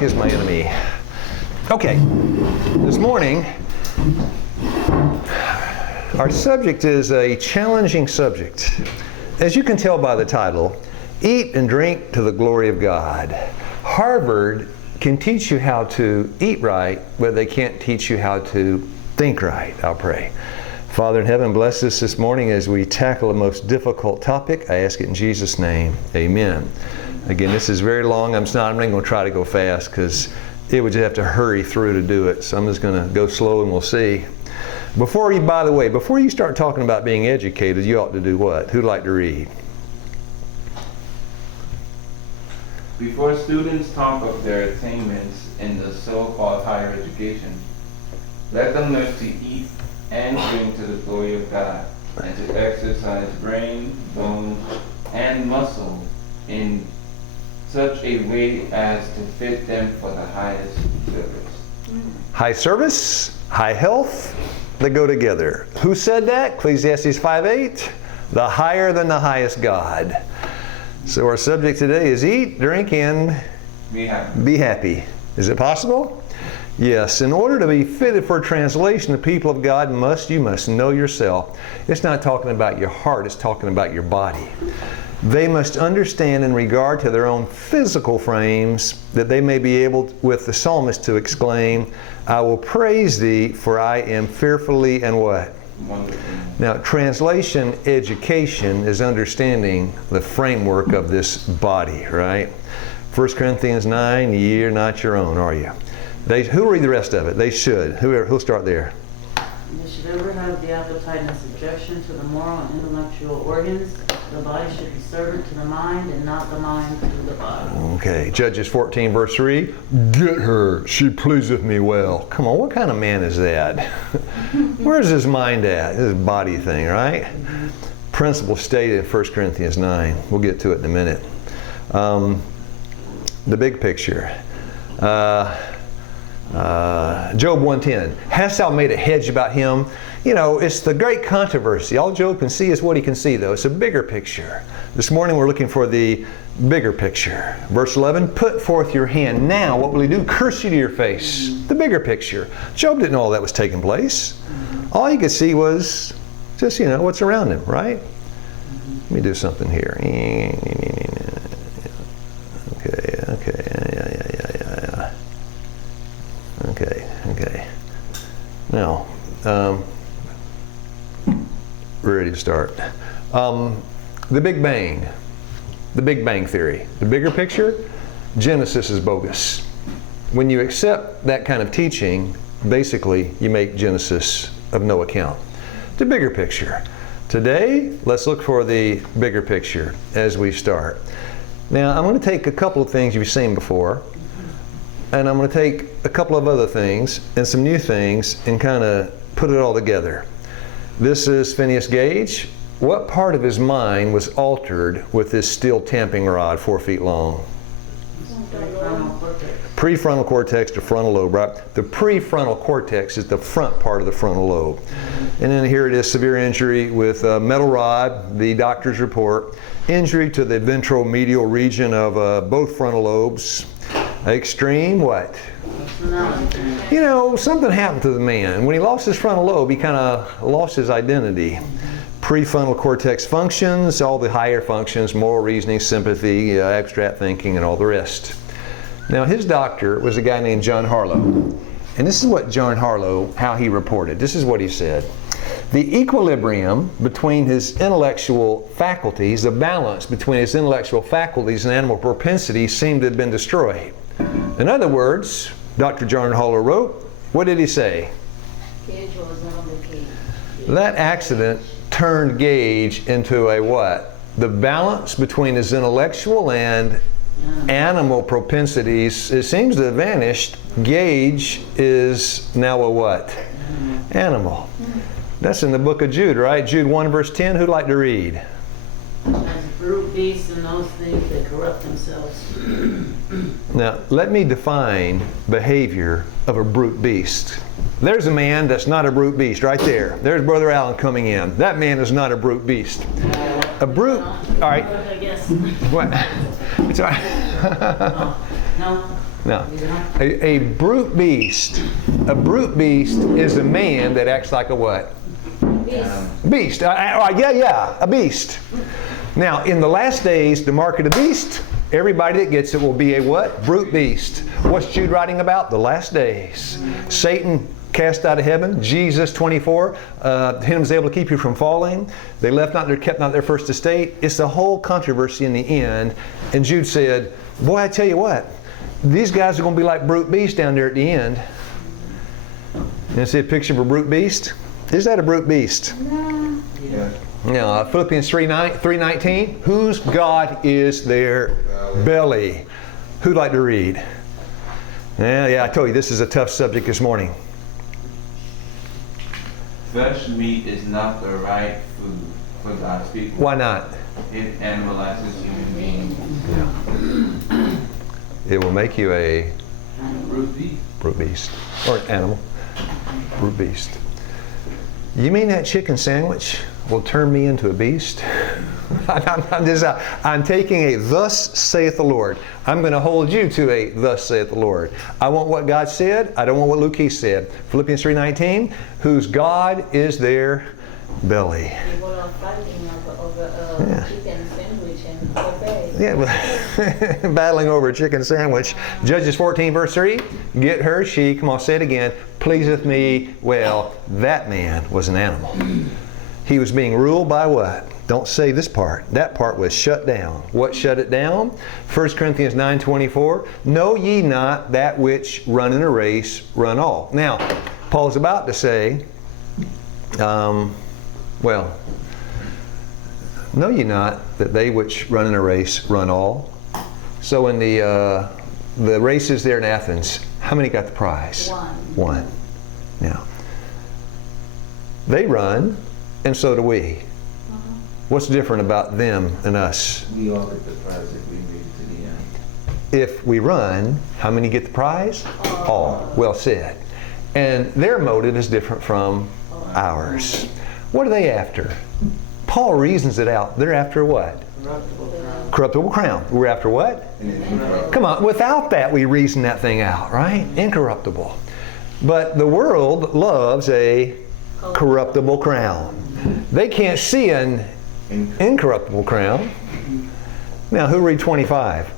Is my enemy. Okay, this morning, our subject is a challenging subject. As you can tell by the title, Eat and Drink to the Glory of God. Harvard can teach you how to eat right, but they can't teach you how to think right. I'll pray. Father in heaven, bless us this morning as we tackle a most difficult topic. I ask it in Jesus' name. Amen. Again, this is very long. I'm not going to try to go fast because it would just have to hurry through to do it. So I'm just going to go slow and we'll see. Before you start talking about being educated, you ought to do what? Who'd like to read? Before students talk of their attainments in the so-called higher education, let them learn to eat and drink to the glory of God, and to exercise brain, bones, and muscle in such a way as to fit them for the highest service. High service, high health, they go together. Who said that? Ecclesiastes 5:8. The higher than the highest God. So our subject today is eat, drink, and Be happy. be happy. Is it possible? Yes. In order to be fitted for translation, the people of God you must know yourself. It's not talking about your heart, it's talking about your body. They must understand in regard to their own physical frames that they may be able, with the psalmist, to exclaim, I will praise thee, for I am fearfully and what? Wonderful. Now, translation education is understanding the framework of this body, right? 1 Corinthians 9, ye are not your own, are you? Who read the rest of it? They should. Who'll start there? They should ever have the appetite and subjection to the moral and intellectual organs. The body should be servant to the mind and not the mind to the body. Okay, Judges 14 verse 3. Get her, she pleaseth me well. Come on, what kind of man is that? Where's his mind at? His body thing, right? Principle stated in 1 Corinthians 9. We'll get to it in a minute. The big picture. Job 1:10. Hast thou made a hedge about him? You know, it's the great controversy. All Job can see is what he can see, though. It's a bigger picture. This morning we're looking for the bigger picture. Verse 11, put forth your hand. Now, what will he do? Curse you to your face. The bigger picture. Job didn't know all that was taking place. All he could see was just, what's around him, right? Let me do something here. Okay. Now, we're ready to start. The Big Bang. The Big Bang Theory. The bigger picture, Genesis is bogus. When you accept that kind of teaching, basically you make Genesis of no account. The bigger picture. Today, let's look for the bigger picture as we start. Now, I'm going to take a couple of things you've seen before, and I'm going to take a couple of other things and some new things and kind of put it all together. This is Phineas Gage. What part of his mind was altered with this steel tamping rod 4 feet long? Prefrontal cortex to frontal lobe, right? The prefrontal cortex is the front part of the frontal lobe. And then here it is, severe injury with a metal rod, the doctor's report. Injury to the ventromedial region of both frontal lobes. Extreme what? Something happened to the man. When he lost his frontal lobe, he kind of lost his identity. Prefrontal cortex functions, all the higher functions, moral reasoning, sympathy, abstract thinking, and all the rest. Now, his doctor was a guy named John Harlow. And this is what John Harlow, how he reported. This is what he said. The equilibrium between his intellectual faculties, the balance between his intellectual faculties and animal propensities seemed to have been destroyed. In other words, Dr. John Harlow wrote, what did he say? Gage was on the cage. That accident turned Gage into a what? The balance between his intellectual and animal propensities, it seems to have vanished. Gage is now a what? Animal. That's in the book of Jude, right? Jude 1 verse 10. Who'd like to read? As brute beasts and those things that corrupt themselves. Now, let me define behavior of a brute beast. There's a man that's not a brute beast right there. There's Brother Allen coming in. That man is not a brute beast. A brute, all right. I guess. What? It's all right. No. No. A brute beast. A brute beast is a man that acts like a what? Beast. A beast. Now, in the last days, the mark of the beast, everybody that gets it will be a what? Brute beast. What's Jude writing about? The last days. Satan cast out of heaven. Jesus 24. Him was able to keep you from falling. They kept not their first estate. It's the whole controversy in the end. And Jude said, boy, I tell you what, these guys are going to be like brute beasts down there at the end. You see a picture of a brute beast? Is that a brute beast? No. Yeah. Now, Philippians 3:19, whose God is their belly? Who'd like to read? Yeah, I told you this is a tough subject this morning. Flesh meat is not the right food for God's people. Why not? It animalizes human beings. It will make you a Brute beast. Or an animal. Brute beast. You mean that chicken sandwich will turn me into a beast? I'm taking a thus saith the Lord. I'm going to hold you to a thus saith the Lord. I want what God said. I don't want what Luke Keith said. Philippians 3:19, whose God is their belly. People are fighting over chicken sandwich and buffet. Yeah, battling over a chicken sandwich. Judges 14 verse 3, get her, she, come on, say it again, pleaseth me well. That man was an animal. He was being ruled by what? Don't say this part. That part was shut down. What shut it down? 1 Corinthians 9:24, know ye not that which run in a race run all. Now, Paul's about to say, know ye not that they which run in a race run all? So in the races there in Athens, how many got the prize? One. Now, they run, and so do we. What's different about them and us? We all get the prize if we make it to the end. If we run, how many get the prize? All. Well said. And their motive is different from ours. What are they after? Paul reasons it out. They're after what? Corruptible crown. We're after what? Come on, without that we reason that thing out, right? Incorruptible. But the world loves a corruptible crown. They can't see an incorruptible crown. Now, who read 25?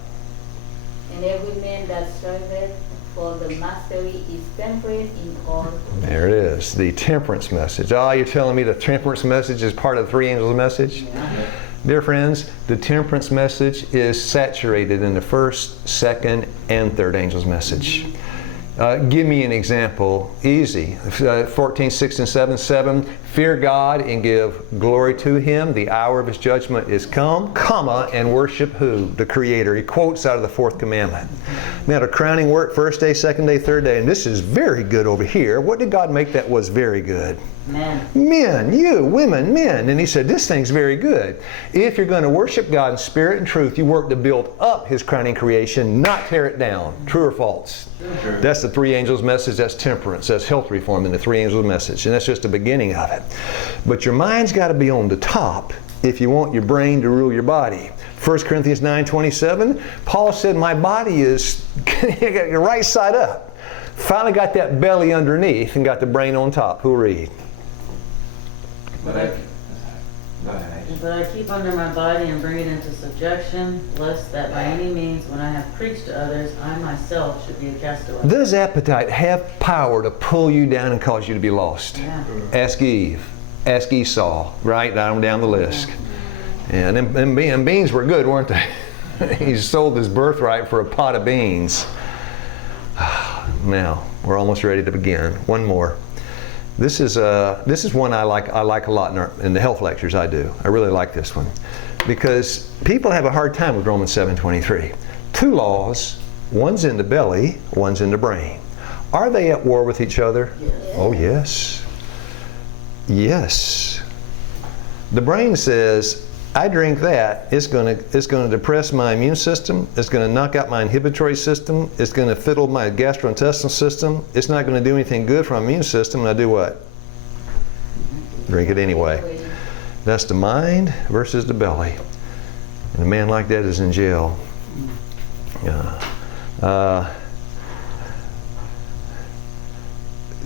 And every man that striveth for the mastery is temperate in all. There it is, the temperance message. Oh, you're telling me the temperance message is part of the three angels' message? Yeah. Dear friends, the temperance message is saturated in the first, second, and third angel's message. Give me an example. Easy. 14, 6, and 7. 7, fear God and give glory to Him. The hour of His judgment is come, comma, and worship who? The Creator. He quotes out of the fourth commandment. Now the crowning work, first day, second day, third day, and this is very good over here. What did God make that was very good? Men. Men, you, women, men. And He said, this thing's very good. If you're going to worship God in spirit and truth, you work to build up His crowning creation, not tear it down. True or false? Sure. That's the three angels' message. That's temperance. That's health reform in the three angels' message. And that's just the beginning of it. But your mind's got to be on the top if you want your brain to rule your body. 1 Corinthians 9:27, Paul said, my body is right side up. Finally got that belly underneath and got the brain on top. Who'll read? But I keep under my body and bring it into subjection, lest that by any means, when I have preached to others, I myself should be a castaway. Does appetite have power to pull you down and cause you to be lost? Yeah. Ask Eve. Ask Esau. Right down the list. And them beans were good, weren't they? He sold his birthright for a pot of beans. Now, we're almost ready to begin. One more. This is one I like a lot in the health lectures I do. I really like this one. Because people have a hard time with Romans 7:23. Two laws, one's in the belly, one's in the brain. Are they at war with each other? Yes. Oh yes. Yes. The brain says, I drink that, it's going to depress my immune system, it's going to knock out my inhibitory system, it's going to fiddle my gastrointestinal system, it's not going to do anything good for my immune system, and I do what? Drink it anyway. That's the mind versus the belly. And a man like that is in jail.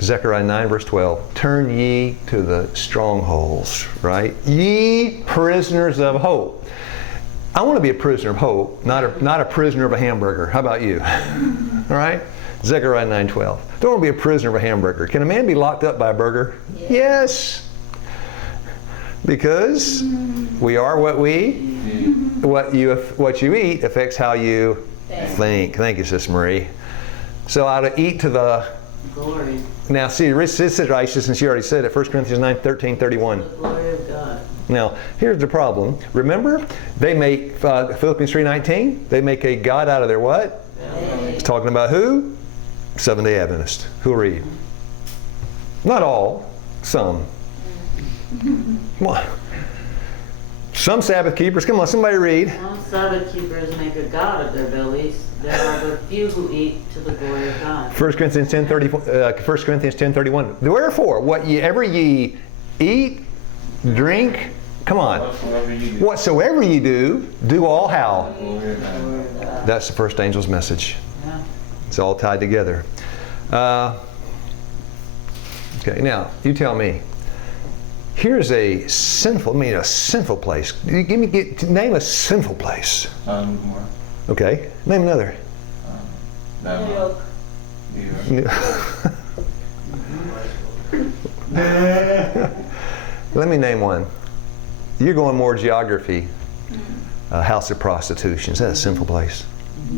Zechariah 9, verse 12. Turn ye to the strongholds, right? Ye prisoners of hope. I want to be a prisoner of hope, not a prisoner of a hamburger. How about you? All right? Zechariah 9:12. Don't want to be a prisoner of a hamburger. Can a man be locked up by a burger? Yes. Because we are what what you eat affects how you think. Thank you, Sister Marie. So I ought to eat to the Glory. Now see, this is righteous, and she already said it, 1 Corinthians 9, 13, 31. The glory of God. Now, here's the problem. Remember, they make, Philippians 3:19, they make a God out of their what? It's talking about who? Seventh-day Adventist. Who'll read? Not all, some. Come on. Some Sabbath keepers, come on, somebody read. Some Sabbath keepers make a god of their bellies. There are but few who eat to the glory of God. 1 Corinthians 10:31. Wherefore, whatever ye eat, drink, come on. Whatsoever ye do, do all how? That's the first angel's message. Yeah. It's all tied together. Okay, now, you tell me. Here's a sinful place. Name a sinful place. Okay, name another. New York. Let me name one. You're going more geography. House of prostitution. Is that a sinful place?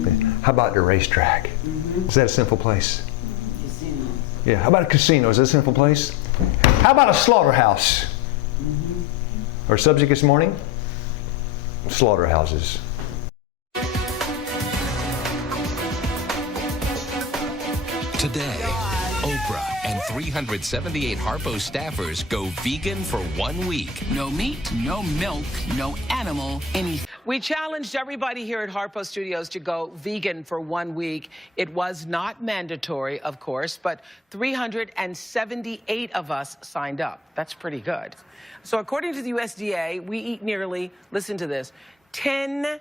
Okay. How about the racetrack? Is that a sinful place? Casinos. Yeah. How about a casino? Is that a sinful place? How about a slaughterhouse? Our subject this morning? Slaughterhouses. Today, Oprah and 378 Harpo staffers go vegan for 1 week. No meat, no milk, no animal, anything. We challenged everybody here at Harpo Studios to go vegan for 1 week. It was not mandatory, of course, but 378 of us signed up. That's pretty good. So according to the USDA, we eat nearly, listen to this, 10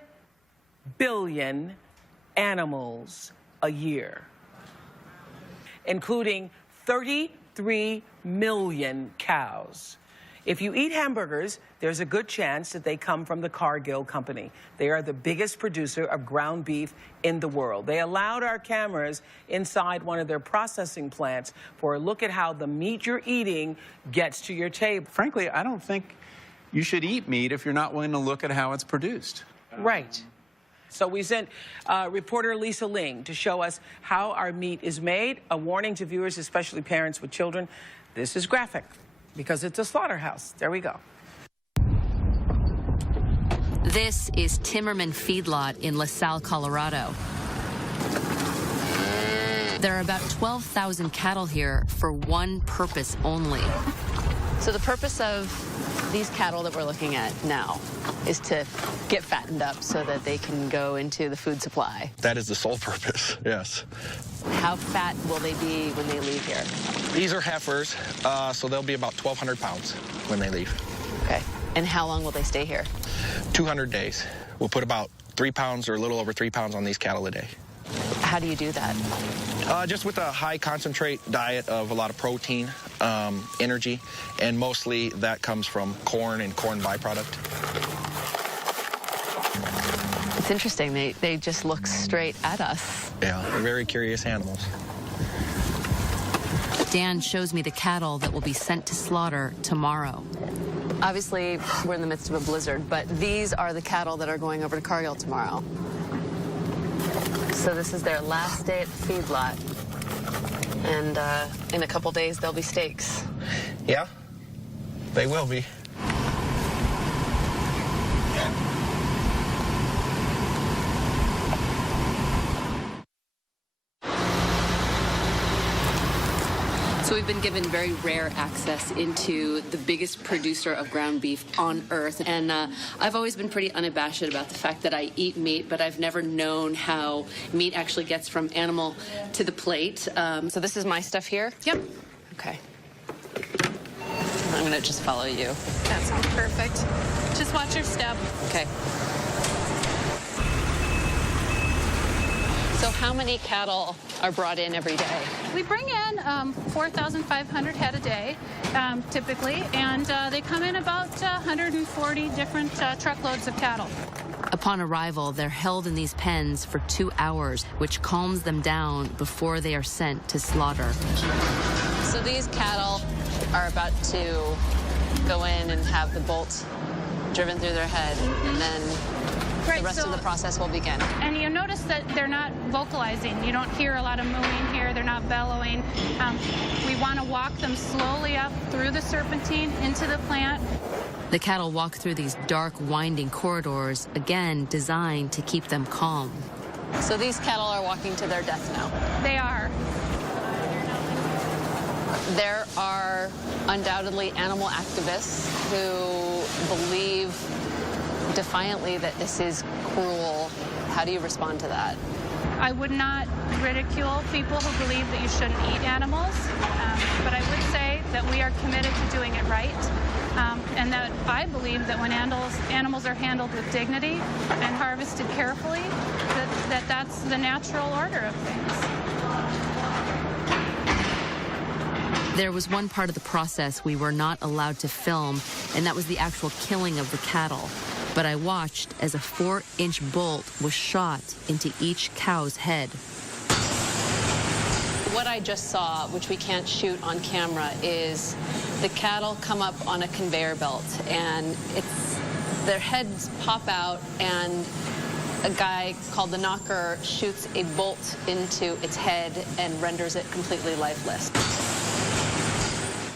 billion animals a year, including 33 million cows. If you eat hamburgers, there's a good chance that they come from the Cargill Company. They are the biggest producer of ground beef in the world. They allowed our cameras inside one of their processing plants for a look at how the meat you're eating gets to your table. Frankly, I don't think you should eat meat if you're not willing to look at how it's produced. Right. So we sent reporter Lisa Ling to show us how our meat is made. A warning to viewers, especially parents with children. This is graphic because it's a slaughterhouse. There we go. This is Timmerman Feedlot in LaSalle, Colorado. There are about 12,000 cattle here for one purpose only. So the purpose of these cattle that we're looking at now is to get fattened up so that they can go into the food supply. That is the sole purpose, yes. How fat will they be when they leave here? These are heifers, so they'll be about 1,200 pounds when they leave. Okay. And how long will they stay here? 200 days. We'll put about 3 pounds or a little over 3 pounds on these cattle a day. How do you do that? Just with a high concentrate diet of a lot of protein, energy, and mostly that comes from corn and corn byproduct. It's interesting. They just look straight at us. Yeah, they're very curious animals. Dan shows me the cattle that will be sent to slaughter tomorrow. Obviously, we're in the midst of a blizzard, but these are the cattle that are going over to Cargill tomorrow. So this is their last day at the feedlot. And in a couple days, there'll be steaks. Yeah, they will be. So we've been given very rare access into the biggest producer of ground beef on earth. And I've always been pretty unabashed about the fact that I eat meat, but I've never known how meat actually gets from animal to the plate. So this is my stuff here? Yep. Okay. I'm going to just follow you. That sounds perfect. Just watch your step. Okay. So how many cattle are brought in every day? We bring in 4,500 head a day, typically, and they come in about 140 different truckloads of cattle. Upon arrival, they're held in these pens for 2 hours, which calms them down before they are sent to slaughter. So these cattle are about to go in and have the bolt driven through their head, and then the rest of the process will begin. And you notice that they're not vocalizing. You don't hear a lot of mooing here. They're not bellowing. We want to walk them slowly up through the serpentine into the plant. The cattle walk through these dark, winding corridors, again designed to keep them calm. So these cattle are walking to their death now. They are. There are undoubtedly animal activists who believe defiantly that this is cruel. How do you respond to that? I would not ridicule people who believe that you shouldn't eat animals, but I would say that we are committed to doing it right, and that I believe that when animals are handled with dignity and harvested carefully, that's the natural order of things. There was one part of the process we were not allowed to film, and that was the actual killing of the cattle. But I watched as a 4-inch bolt was shot into each cow's head. What I just saw, which we can't shoot on camera, is the cattle come up on a conveyor belt, and their heads pop out, and a guy called the knocker shoots a bolt into its head and renders it completely lifeless.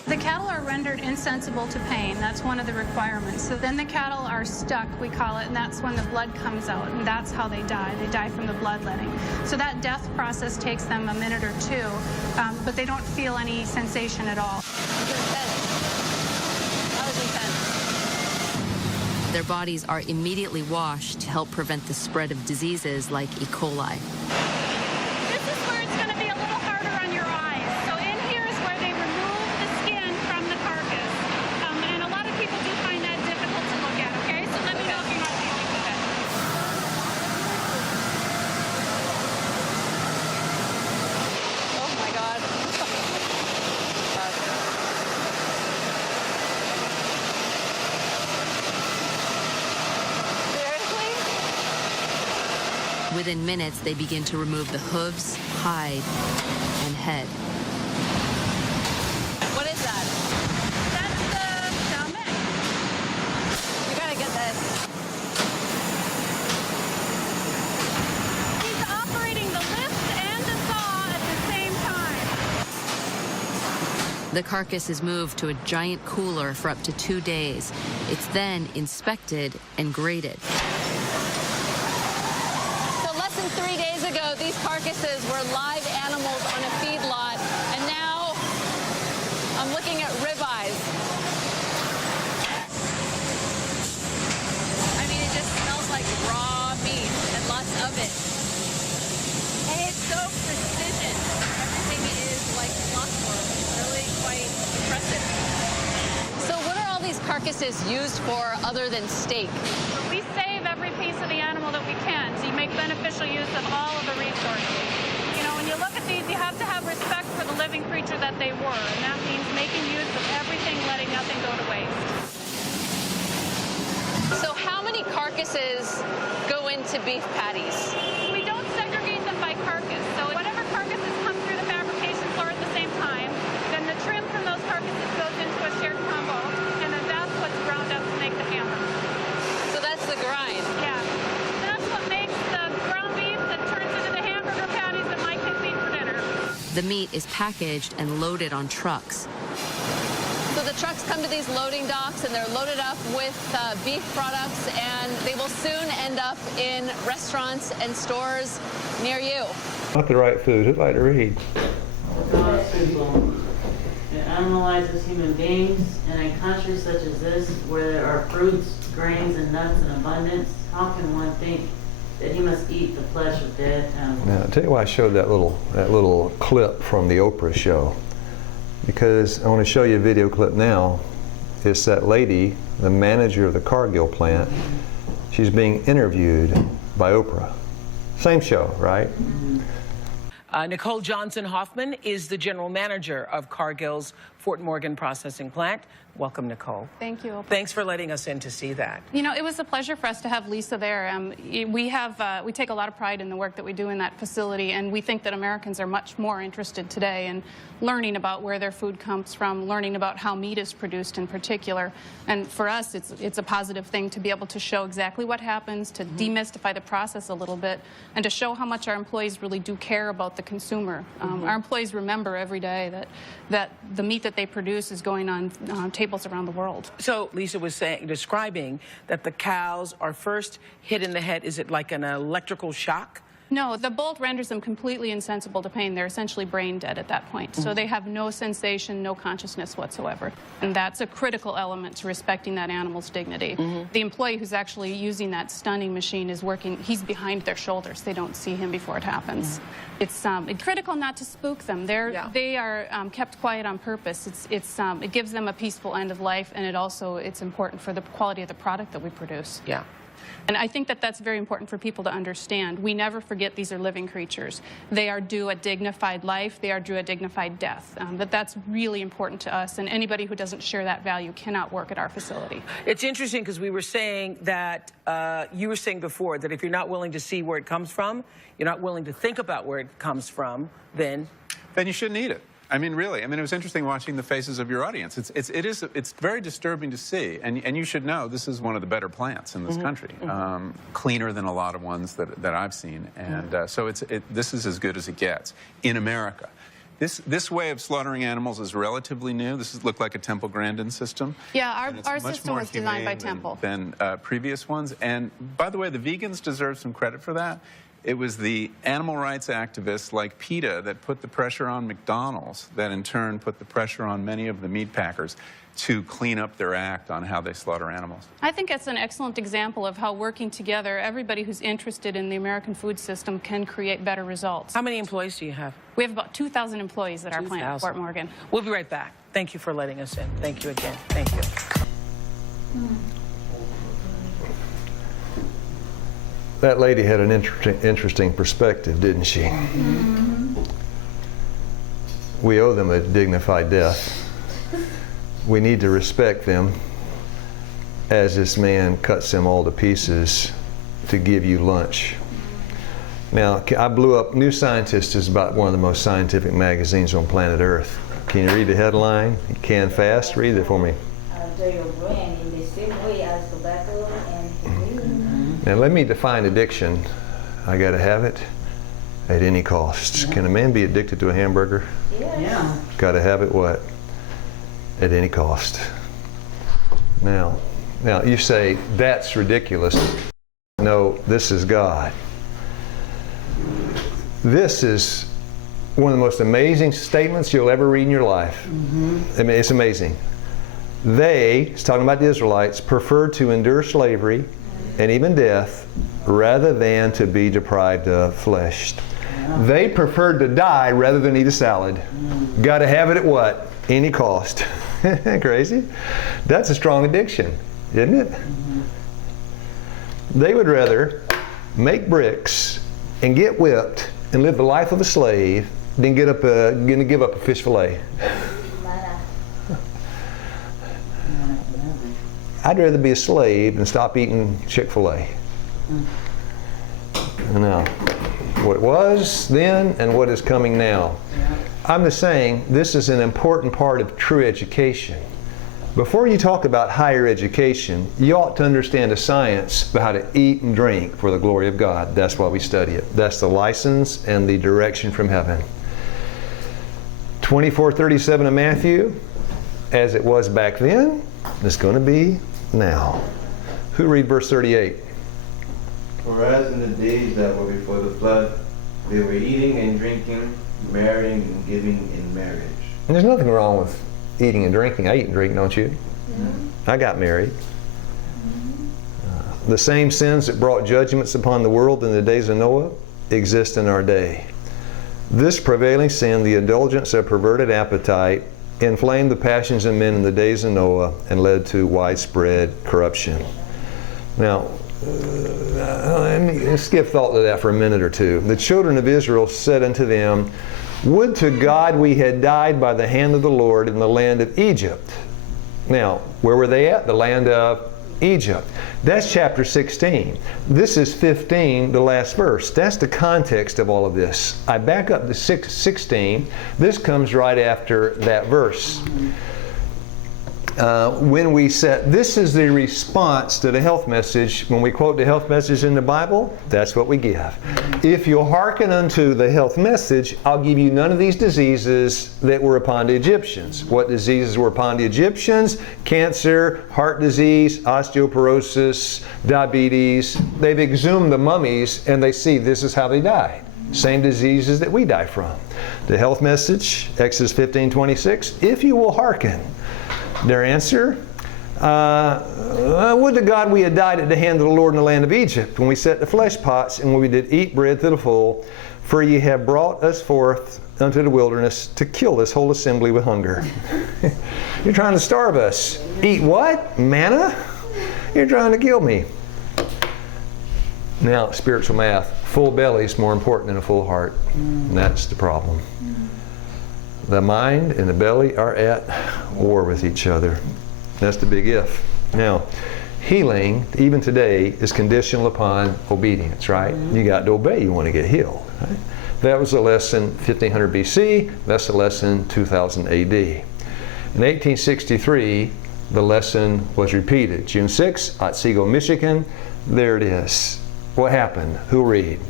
The cattle are rendered insensible to pain. That's one of the requirements. So then the cattle are stuck, we call it, and that's when the blood comes out, and that's how they die. They die from the bloodletting. So that death process takes them a minute or two, but they don't feel any sensation at all. Their bodies are immediately washed to help prevent the spread of diseases like E. coli. This is where it's going to be a little harder on your eyes. So in here is where they remove the skin from the carcass. And a lot of people do find that difficult to look at, okay? So let me know if you're not dealing with it. Oh my God. Within minutes, they begin to remove the hooves, hide, and head. What is that? That's the stomach. You gotta get this. He's operating the lift and the saw at the same time. The carcass is moved to a giant cooler for up to 2 days. It's then inspected and graded. 3 days ago, these carcasses were live animals on a feedlot, and now I'm looking at ribeyes. I mean, it just smells like raw meat and lots of it. And it's so precision. Everything is like clockwork. It's really quite impressive. So what are all these carcasses used for other than steak? We save every piece of the animal that we can, so you make beneficial use of all of the resources. You know, when you look at these, you have to have respect for the living creature that they were, and that means making use of everything, letting nothing go to waste. So how many carcasses go into beef patties? We don't segregate them by carcass, so whatever carcasses come through the fabrication floor at the same time, then the trim from those carcasses goes into a shared combo, and then that's what's ground up to make the hamburger. So that's the grind. Yeah. That's what makes the ground beef that turns into the hamburger patties that my kids eat for dinner. The meat is packaged and loaded on trucks. So the trucks come to these loading docks, and they're loaded up with beef products, and they will soon end up in restaurants and stores near you. Not the right food. Who'd like to read? God's people. It animalizes human beings, and in countries such as this, where there are fruits, grains, and nuts in abundance, how can one think that he must eat the flesh of dead animals? Now, I'll tell you why I showed that little clip from the Oprah show. Because I want to show you a video clip now. It's that lady, the manager of the Cargill plant. She's being interviewed by Oprah. Same show, right? Nicole Johnson Hoffman is the general manager of Cargill's Fort Morgan processing plant. Welcome, Nicole. Thank you. Thanks for letting us in to see that. You know, it was a pleasure for us to have Lisa there. We take a lot of pride in the work that we do in that facility, and we think that Americans are much more interested today in learning about where their food comes from, learning about how meat is produced in particular. And for us, it's a positive thing to be able to show exactly what happens, to demystify the process a little bit, and to show how much our employees really do care about the consumer. Our employees remember every day that the meat that they produce is going on tables around the world. So Lisa was describing that the cows are first hit in the head. Is it like an electrical shock? No, the bolt renders them completely insensible to pain. They're essentially brain dead at that point. So they have no sensation, no consciousness whatsoever. And that's a critical element to respecting that animal's dignity. The employee who's actually using that stunning machine is working, he's behind their shoulders. They don't see him before it happens. It's critical not to spook them. They are kept quiet on purpose. It gives them a peaceful end of life, and it's important for the quality of the product that we produce. Yeah. And I think that that's very important for people to understand. We never forget these are living creatures. They are due a dignified life. They are due a dignified death. That's really important to us, and anybody who doesn't share that value cannot work at our facility. It's interesting because we were saying that, you were saying before that if you're not willing to see where it comes from, you're not willing to think about where it comes from, then you shouldn't eat it. I mean, really. I mean, it was interesting watching the faces of your audience. It's very disturbing to see, and you should know this is one of the better plants in this country, cleaner than a lot of ones that I've seen, and so this is as good as it gets in America. This way of slaughtering animals is relatively new. This looked like a Temple Grandin system. Yeah, our system was designed by Temple. Than previous ones, and by the way, the vegans deserve some credit for that. It was the animal rights activists like PETA that put the pressure on McDonald's, that in turn put the pressure on many of the meat packers to clean up their act on how they slaughter animals. I think that's an excellent example of how working together, everybody who's interested in the American food system can create better results. How many employees do you have? We have about 2,000 employees at our plant in Fort Morgan. We'll be right back. Thank you for letting us in. Thank you again. Thank you. That lady had an interesting perspective, didn't she? We owe them a dignified death. We need to respect them as this man cuts them all to pieces to give you lunch. Now, I blew up New Scientist is about one of the most scientific magazines on planet Earth. Can you read the headline? You can fast? Read it for me. To your brain in the same way as tobacco and heroin. Now let me define addiction. I gotta have it at any cost. Can a man be addicted to a hamburger? Yes. Yeah. Gotta have it what? At any cost. Now you say, that's ridiculous. No, this is God. This is one of the most amazing statements you'll ever read in your life. I mean, it's amazing. It's talking about the Israelites, preferred to endure slavery and even death rather than to be deprived of flesh. They preferred to die rather than eat a salad. Got to have it at what? Any cost. Isn't that crazy? That's a strong addiction, isn't it? They would rather make bricks and get whipped and live the life of a slave than give up a fish fillet. I'd rather be a slave than stop eating Chick-fil-A. Now, what it was then and what is coming now. I'm just saying this is an important part of true education. Before you talk about higher education, you ought to understand the science about how to eat and drink for the glory of God. That's why we study it. That's the license and the direction from heaven. 24:37 of Matthew, as it was back then, it's going to be now. Who read verse 38? For as in the days that were before the flood, they were eating and drinking, marrying and giving in marriage. And there's nothing wrong with eating and drinking. I eat and drink, don't you? I got married. The same sins that brought judgments upon the world in the days of Noah exist in our day. This prevailing sin, the indulgence of perverted appetite, inflamed the passions of men in the days of Noah and led to widespread corruption. Now, let me skip thought to that for a minute or two. The children of Israel said unto them, would to God we had died by the hand of the Lord in the land of Egypt. Now, where were they at? The land of Egypt. That's chapter 16. This is 15, the last verse. That's the context of all of this. I back up to 16. This comes right after that verse. When we said, this is the response to the health message. When we quote the health message in the Bible, that's what we give. If you'll hearken unto the health message, I'll give you none of these diseases that were upon the Egyptians. What diseases were upon the Egyptians? Cancer, heart disease, osteoporosis, diabetes. They've exhumed the mummies and they see this is how they died. Same diseases that we die from. The health message, Exodus 15:26, if you will hearken. Their answer, would to God we had died at the hand of the Lord in the land of Egypt, when we set the flesh pots, and when we did eat bread to the full, for ye have brought us forth unto the wilderness to kill this whole assembly with hunger. You're trying to starve us. Eat what? Manna? You're trying to kill me. Now, spiritual math. Full belly is more important than a full heart. And that's the problem. The mind and the belly are at war with each other. That's the big if. Now, healing, even today, is conditional upon obedience, right? You got to obey, you want to get healed. Right? That was a lesson 1500 BC. That's a lesson 2000 AD. In 1863, the lesson was repeated. June 6, Otsego, Michigan. There it is. What happened? Who'll read?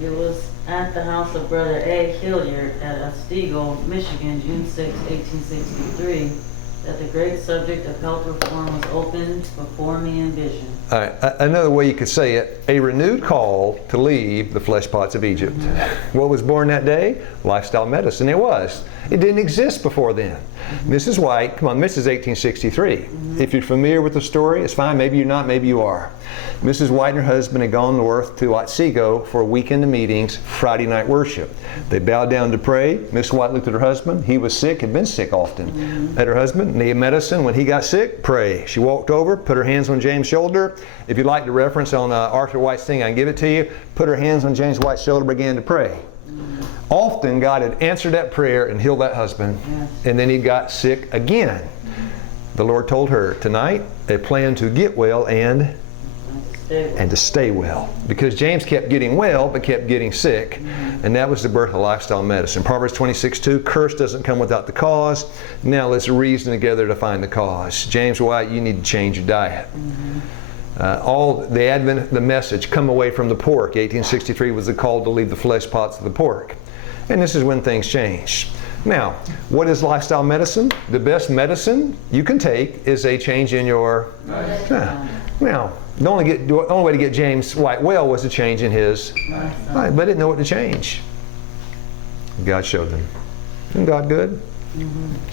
It was at the house of Brother A. Hilliard at Otsego, Michigan, June 6, 1863, that the great subject of health reform was opened before me in vision. All right, another way you could say it, a renewed call to leave the flesh pots of Egypt. What was born that day? Lifestyle medicine. It was. It didn't exist before then. Mrs. White, come on, this is 1863. If you're familiar with the story, it's fine. Maybe you're not, maybe you are. Mrs. White and her husband had gone north to Otsego for a weekend of meetings, Friday night worship. They bowed down to pray. Mrs. White looked at her husband. He was sick, had been sick often. At her husband, needed medicine. When he got sick, pray. She walked over, put her hands on James' shoulder. If you'd like the reference on Arthur White's thing, I can give it to you. Put her hands on James White's shoulder, began to pray. Often God had answered that prayer and healed that husband, and then he got sick again. The Lord told her, tonight, a plan to get well and to stay well. Because James kept getting well, but kept getting sick, and that was the birth of lifestyle medicine. Proverbs 26:2, curse doesn't come without the cause. Now let's reason together to find the cause. James White, you need to change your diet. All the advent, the message, come away from the pork. 1863 was the call to leave the flesh pots of the pork. And this is when things change. Now, what is lifestyle medicine? The best medicine you can take is a change in your now, the only way to get James White well was a change in his life, but they didn't know what to change. God showed them. Isn't God good?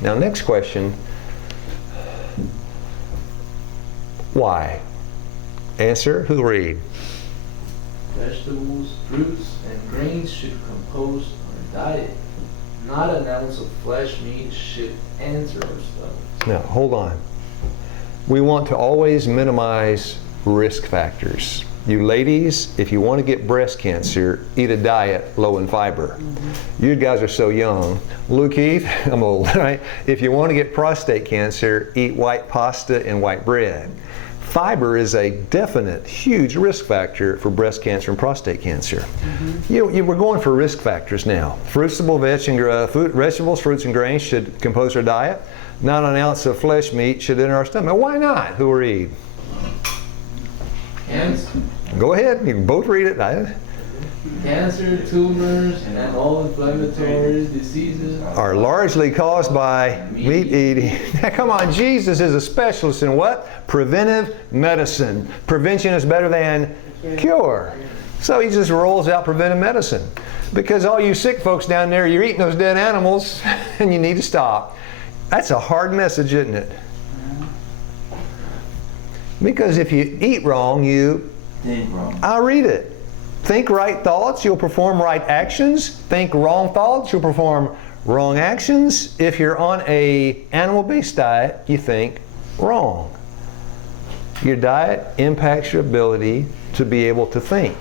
Now, next question. Why? Answer, who'll read? Vegetables, fruits, and grains should compose our diet. Not an ounce of flesh meat should enter our stomachs. Now, hold on. We want to always minimize risk factors. You ladies, if you want to get breast cancer, eat a diet low in fiber. You guys are so young. Luke Keith, I'm old, right? If you want to get prostate cancer, eat white pasta and white bread. Fiber is a definite, huge risk factor for breast cancer and prostate cancer. We're going for risk factors now. Vegetables, fruits, and grains should compose our diet. Not an ounce of flesh meat should enter our stomach. Why not? Who will read? Cancer. Go ahead. You can both read it. Cancer, tumors, and all inflammatory diseases are largely caused by meat eating. Now, come on, Jesus is a specialist in what? Preventive medicine. Prevention is better than cure. So he just rolls out preventive medicine. Because all you sick folks down there, you're eating those dead animals and you need to stop. That's a hard message, isn't it? Because if you eat wrong, you think wrong. I'll read it. Think right thoughts, you'll perform right actions. Think wrong thoughts, you'll perform wrong actions. If you're on an animal-based diet, you think wrong. Your diet impacts your ability to be able to think.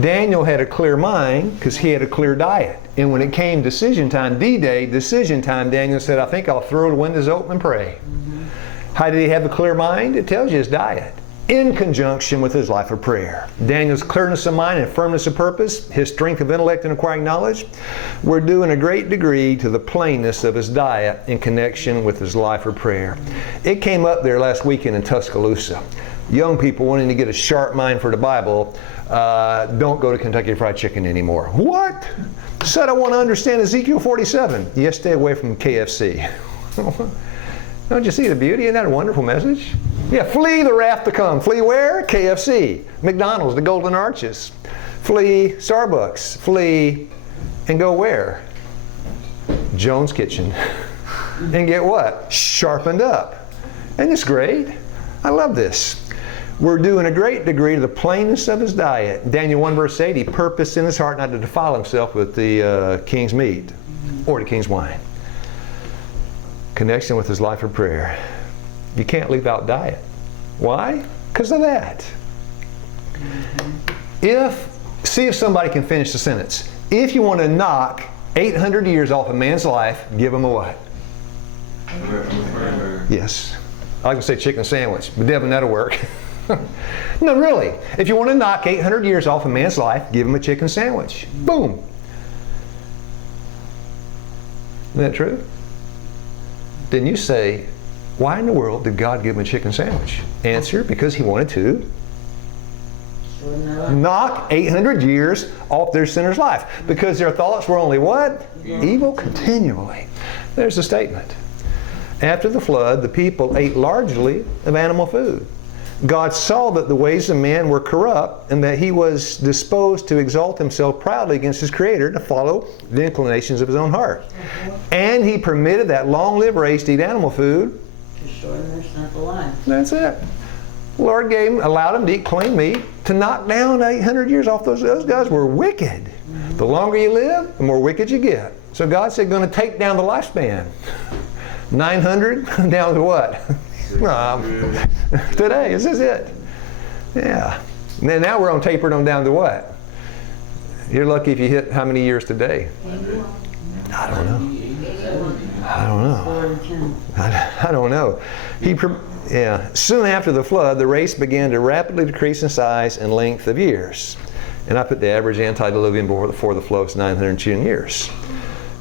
Daniel had a clear mind because he had a clear diet. And when it came decision time, D-Day, decision time, Daniel said, I think I'll throw the windows open and pray. How did he have a clear mind? It tells you his diet, in conjunction with his life of prayer. Daniel's clearness of mind and firmness of purpose, his strength of intellect in acquiring knowledge, were due in a great degree to the plainness of his diet in connection with his life of prayer. It came up there last weekend in Tuscaloosa. Young people wanting to get a sharp mind for the Bible, don't go to Kentucky Fried Chicken anymore. What? Said I want to understand Ezekiel 47. Yes, stay away from KFC. Don't you see the beauty? Isn't that a wonderful message? Yeah, flee the wrath to come. Flee where? KFC, McDonald's, the Golden Arches. Flee Starbucks. Flee and go where? Jones Kitchen. And get what? Sharpened up. Isn't this great? I love this. We're due in a great degree to the plainness of his diet. Daniel 1 verse 8, he purposed in his heart not to defile himself with the king's meat or the king's wine. Connection with his life of prayer. You can't leave out diet. Why? Because of that. See if somebody can finish the sentence. If you want to knock 800 years off a man's life, give him a what? Yes. I was going to say chicken sandwich, but Devin, that'll work. No, really. If you want to knock 800 years off a man's life, give him a chicken sandwich. Boom. Isn't that true? Then you say, why in the world did God give him a chicken sandwich? Answer, because he wanted to knock 800 years off their sinner's life. Because their thoughts were only what? Evil continually. There's the statement. After the flood, the people ate largely of animal food. God saw that the ways of man were corrupt and that he was disposed to exalt himself proudly against his Creator to follow the inclinations of his own heart. And he permitted that long-lived race to eat animal food. To shorten their sinful lives. That's it. The Lord allowed them to eat clean meat to knock down 800 years off those guys were wicked. The longer you live, the more wicked you get. So God said, going to take down the lifespan. 900 down to what? Today, this is it. Yeah. And then now we're on tapered on down to what? You're lucky if you hit how many years today? I don't know. I don't know. Soon after the flood, the race began to rapidly decrease in size and length of years. And I put the average antediluvian before the flood was 910 years.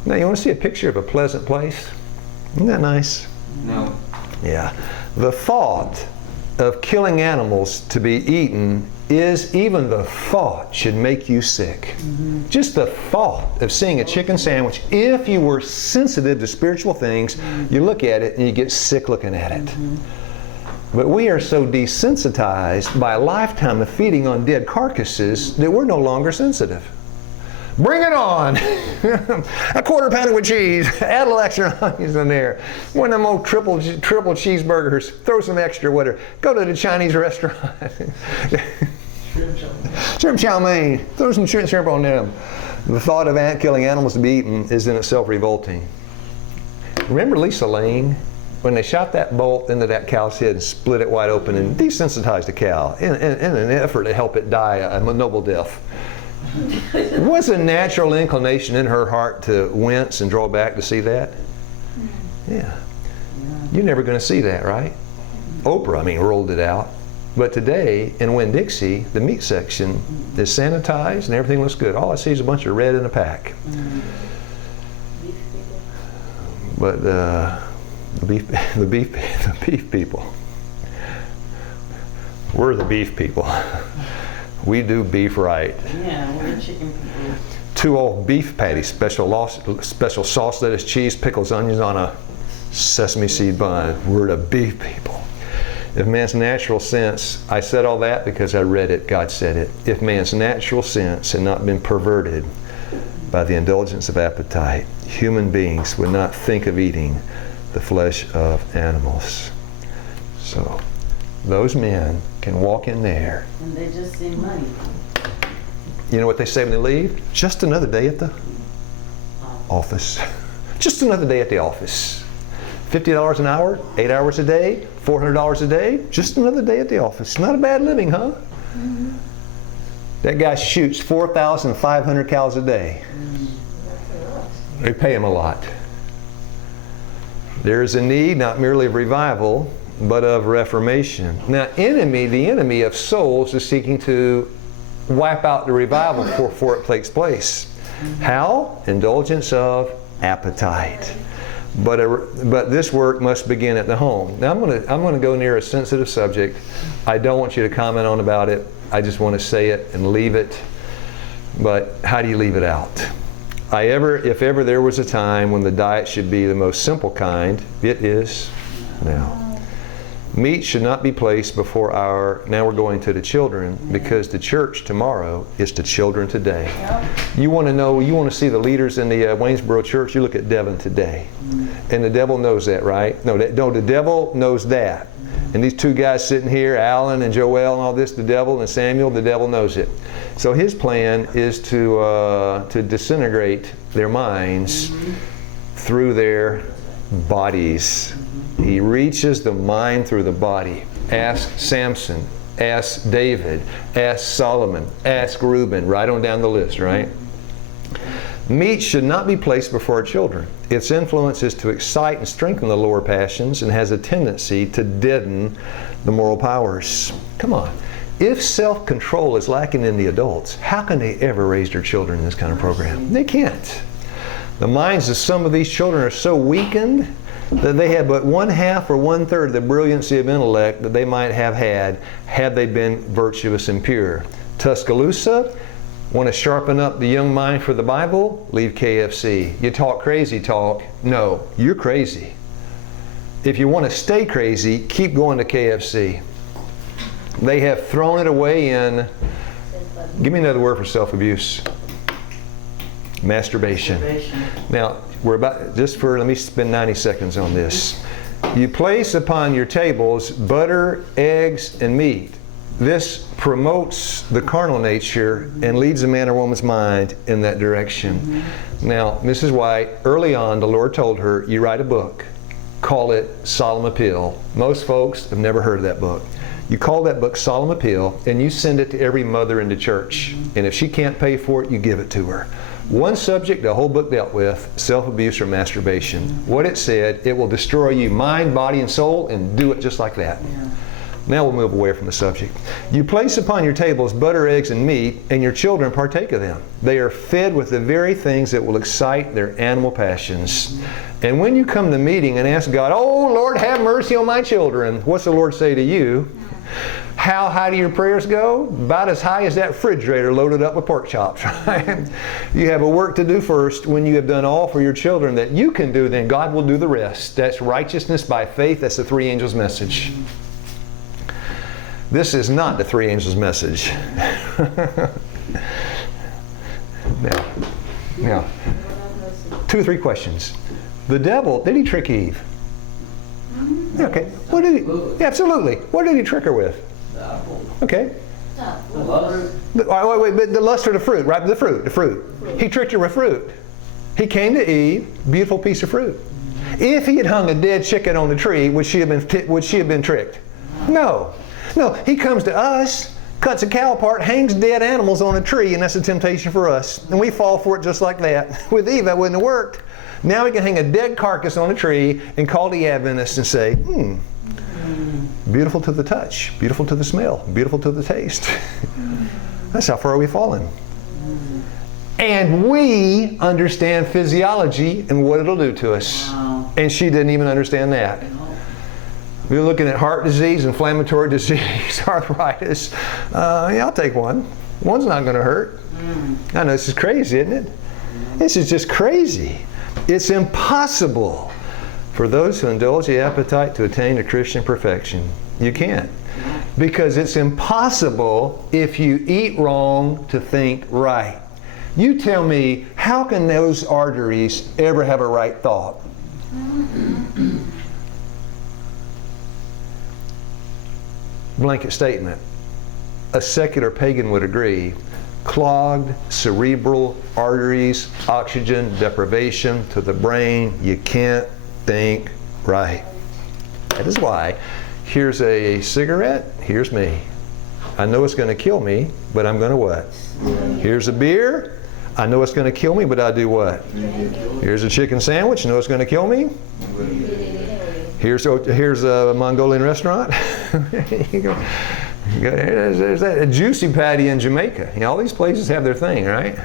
Now, you want to see a picture of a pleasant place? Isn't that nice? No. Yeah. The thought of killing animals to be eaten even the thought should make you sick. Just the thought of seeing a chicken sandwich, if you were sensitive to spiritual things, you look at it and you get sick looking at it. But we are so desensitized by a lifetime of feeding on dead carcasses that we're no longer sensitive. Bring it on! A quarter pounder with cheese. Add a little extra onions in there. One of them old triple cheeseburgers. Throw some extra whatever. Go to the Chinese restaurant. Shrimp chow mein. Throw some shrimp on them. The thought of killing animals to be eaten is in itself revolting. Remember Lisa Lane? When they shot that bolt into that cow's head and split it wide open and desensitized the cow in an effort to help it die a noble death. Was a natural inclination in her heart to wince and draw back to see that? Yeah. You're never going to see that, right? Oprah, rolled it out. But today, in Winn-Dixie, the meat section is sanitized and everything looks good. All I see is a bunch of red in a pack. But the beef people. We're the beef people. We do beef right. Yeah, we're the chicken people. 2 old beef patties, special sauce, lettuce, cheese, pickles, onions on a sesame seed bun. We're the beef people. If man's natural sense, I said all that because I read it, God said it. If man's natural sense had not been perverted by the indulgence of appetite, human beings would not think of eating the flesh of animals. So, those men can walk in there. And they just see money. You know what they say when they leave? Just another day at the office. Just another day at the office. $50 an hour, 8 hours a day, $400 a day, just another day at the office. Not a bad living, huh? Mm-hmm. That guy shoots 4,500 cows a day. They pay him a lot. There's a need not merely of revival, but of reformation. Now, the enemy of souls is seeking to wipe out the revival before it takes place. How? Indulgence of appetite. But this work must begin at the home. Now, I'm going to go near a sensitive subject. I don't want you to comment on about it. I just want to say it and leave it. But how do you leave it out? If ever there was a time when the diet should be the most simple kind, it is now. Meat should not be placed before now we're going to the children, because the church tomorrow is the children today. You want to see the leaders in the Waynesboro church, you look at Devon today. And the devil knows that, right? No, the devil knows that. And these two guys sitting here, Alan and Joel and all this, the devil, and Samuel, the devil knows it. So his plan is to disintegrate their minds through their bodies. He reaches the mind through the body. Ask Samson, ask David, ask Solomon, ask Reuben, right on down the list, right? Meat should not be placed before children. Its influence is to excite and strengthen the lower passions and has a tendency to deaden the moral powers. Come on. If self-control is lacking in the adults, how can they ever raise their children in this kind of program? They can't. The minds of some of these children are so weakened that they have but 1/2 or 1/3 the brilliancy of intellect that they might have had they been virtuous and pure. Tuscaloosa, want to sharpen up the young mind for the Bible? Leave KFC. You talk crazy talk? No, you're crazy. If you want to stay crazy, keep going to KFC. They have thrown it away in, give me another word for self-abuse. Masturbation. Now, let me spend 90 seconds on this. You place upon your tables butter, eggs, and meat. This promotes the carnal nature and leads a man or woman's mind in that direction. Now, Mrs. White, early on, the Lord told her, you write a book, call it Solemn Appeal. Most folks have never heard of that book. You call that book Solemn Appeal, and you send it to every mother in the church. And if she can't pay for it, you give it to her. One subject the whole book dealt with, self-abuse or masturbation. What it said, it will destroy you mind, body, and soul, and do it just like that. Now we'll move away from the subject. You place upon your tables butter, eggs, and meat, and your children partake of them. They are fed with the very things that will excite their animal passions. And when you come to meeting and ask God, oh Lord, have mercy on my children, what's the Lord say to you? How high do your prayers go? About as high as that refrigerator loaded up with pork chops, right? You have a work to do first. When you have done all for your children that you can do, then God will do the rest. That's righteousness by faith. That's the three angels' message. This is not the three angels' message. Now, 2 or 3 questions. The devil, did he trick Eve? Okay. What did he? Absolutely. What did he trick her with? Okay. The lust. Wait, but the lust for the fruit, right? The fruit. He tricked her with fruit. He came to Eve, beautiful piece of fruit. If he had hung a dead chicken on the tree, would she have been tricked? No. No. He comes to us, cuts a cow apart, hangs dead animals on a tree, and that's a temptation for us. And we fall for it just like that. With Eve, that wouldn't have worked. Now we can hang a dead carcass on a tree and call the Adventists and say, beautiful to the touch, beautiful to the smell, beautiful to the taste. That's how far we've fallen. And we understand physiology and what it'll do to us. And she didn't even understand that. We're looking at heart disease, inflammatory disease, arthritis. Yeah, I'll take one. One's not going to hurt. I know this is crazy, isn't it? This is just crazy. It's impossible for those who indulge the appetite to attain a Christian perfection. You can't. Because it's impossible if you eat wrong to think right. You tell me, how can those arteries ever have a right thought? Blanket statement. A secular pagan would agree. Clogged cerebral arteries, oxygen deprivation to the brain. You can't think Right. That is why. Here's a cigarette, here's me. I know it's going to kill me, but I'm going to what? Here's a beer. I know it's going to kill me, but I do what? Here's a chicken sandwich. I know it's going to kill me. Here's a Mongolian restaurant. You go. There's that a Juicy Patty in Jamaica. You know, all these places have their thing, right?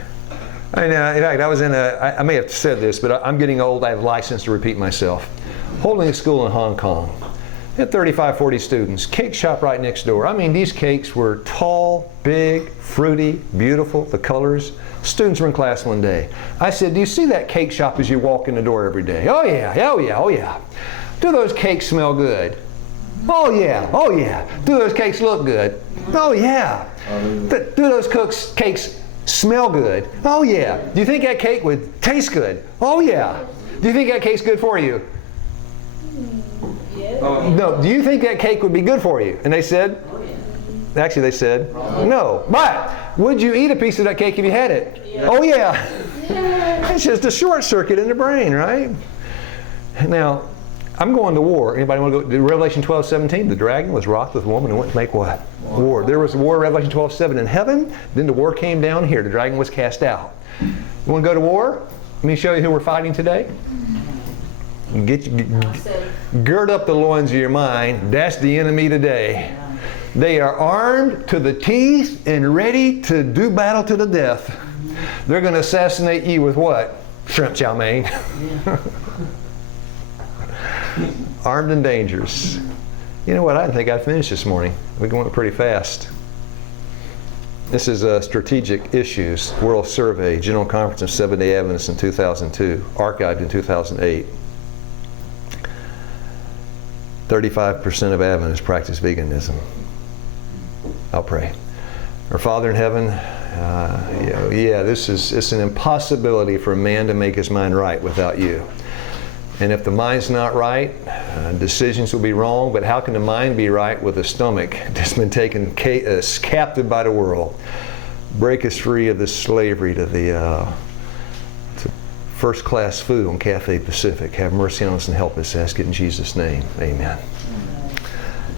In fact, I was in I may have said this, but I'm getting old. I have license to repeat myself. Holding a school in Hong Kong. Had 35, 40 students. Cake shop right next door. I mean, these cakes were tall, big, fruity, beautiful, the colors. Students were in class one day. I said, do you see that cake shop as you walk in the door every day? Oh yeah, oh yeah, oh yeah. Do those cakes smell good? Oh yeah, oh yeah. Do those cakes look good? Oh yeah. Do those cakes smell good? Oh yeah. Do you think that cake would taste good? Oh yeah. Do you think that cake's good for you? No. Do you think that cake would be good for you? And they said, actually they said, no. But would you eat a piece of that cake if you had it? Oh yeah. It's just a short circuit in the brain, right? Now, I'm going to war. Anybody want to go to Revelation 12:17? The dragon was wroth with the woman and went to make what? War. There was a war, Revelation 12:7 in heaven. Then the war came down here. The dragon was cast out. You want to go to war? Let me show you who we're fighting today. Gird up the loins of your mind. That's the enemy today. They are armed to the teeth and ready to do battle to the death. They're going to assassinate you with what? Shrimp chow mein. Armed and dangerous. You know what? I didn't think I'd finish this morning. We went pretty fast. This is Strategic Issues World Survey, General Conference of Seventh-day Adventists in 2002, archived in 2008. 35% of Adventists practice veganism. I'll pray. Our Father in heaven, it's an impossibility for a man to make his mind right without you. And if the mind's not right, decisions will be wrong. But how can the mind be right with a stomach that's been taken captive by the world? Break us free of this slavery to the first-class food on Cathay Pacific. Have mercy on us and help us. Ask it in Jesus' name. Amen.